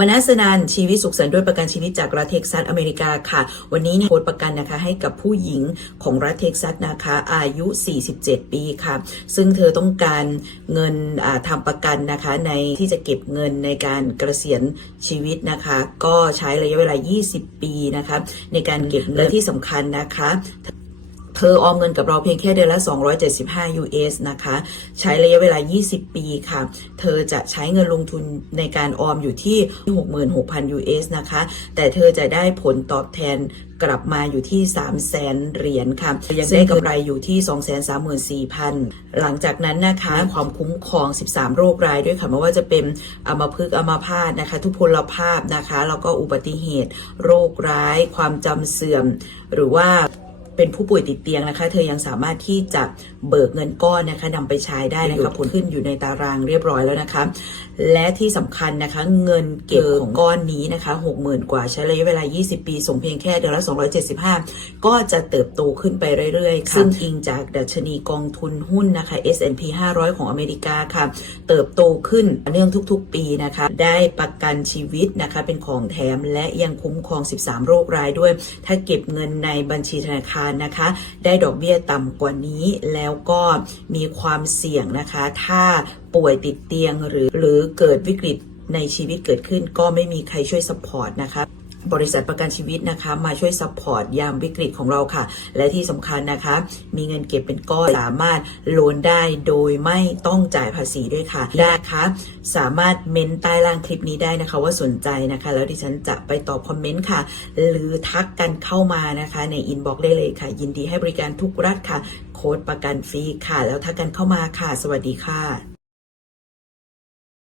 มนัสนันชีวิตสุขสันต์ด้วยประกันชีวิตจากรัฐเท็กซัสอเมริกาค่ะ วันนี้โค้ดประกันนะคะให้กับผู้หญิงของรัฐเท็กซัสนะคะอายุ 47 ปีค่ะ ซึ่งเธอต้องการเงินอ่าทำประกันนะคะในที่จะเก็บเงินในการเกษียณชีวิตนะคะ ก็ใช้ระยะเวลา 20 ปีนะคะในการเก็บเงินและที่สำคัญนะคะ เธอออมเงินกับเราเพียงแค่เดือนละ 275 US นะคะ ใช้ระยะเวลา 20 ปีค่ะ เธอจะใช้เงินลงทุนในการออมอยู่ที่ 66,000 US นะคะ แต่เธอจะได้ผลตอบแทนกลับมาอยู่ที่ 300,000เหรียญค่ะ ยังได้กำไรอยู่ที่ 234,000 หลังจากนั้นนะคะ ความคุ้มครอง 13 โรครายด้วยค่ะไม่ว่าจะเป็นอัมพฤกษ์อัมพาตนะคะ ทุพพลภาพนะคะ แล้วก็อุบัติเหตุ โรคร้าย ความจำเสื่อม หรือว่า เป็นผู้ป่วยติดเตียงนะคะ เธอยังสามารถที่จะเบิกเงินก้อนนะคะนำไปใช้ได้นะคะผลขึ้นอยู่ในตารางเรียบร้อยแล้วนะคะ และที่สำคัญนะคะ เงินเก็บของก้อนนี้นะคะ 60,000 กว่าใช้ระยะเวลา 20 ปี ส่งเพียงแค่เดือนละ 275 ก็จะเติบโตขึ้นไปเรื่อยๆค่ะซึ่งอิงจากดัชนีกองทุนหุ้นนะคะ S&P 500 ของอเมริกาค่ะ เติบโตขึ้นเนื่องทุกๆ ปีนะคะ ได้ประกันชีวิตนะคะเป็นของแถมและยังคุ้มครอง 13 โรคร้ายด้วย ถ้าเก็บเงินในบัญชีธนาคารนะคะ ได้ดอกเบี้ยต่ำกว่านี้ แล้วก็มีความเสี่ยงนะคะ ถ้าป่วยติดเตียงหรือหรือเกิดวิกฤตในชีวิตเกิดขึ้นก็ไม่มีใครช่วยสปอร์ตนะคะ บริษัทประกันชีวิตนะคะ มาช่วยซัพพอร์ตยามวิกฤตของเราค่ะ และที่สำคัญนะคะ มีเงินเก็บเป็นก้อนสามารถโลนได้โดยไม่ต้องจ่ายภาษีด้วยค่ะนะคะสามารถเมนใต้ล่างคลิปนี้ได้นะคะ ว่าสนใจนะคะ แล้วดิฉันจะไปตอบคอมเมนต์ค่ะ หรือทักกันเข้ามานะคะในอินบ็อกซ์ได้เลยค่ะ ยินดีให้บริการทุกรัฐค่ะ โค้ดประกันฟรีค่ะ แล้วทักกันเข้ามาค่ะ สวัสดีค่ะ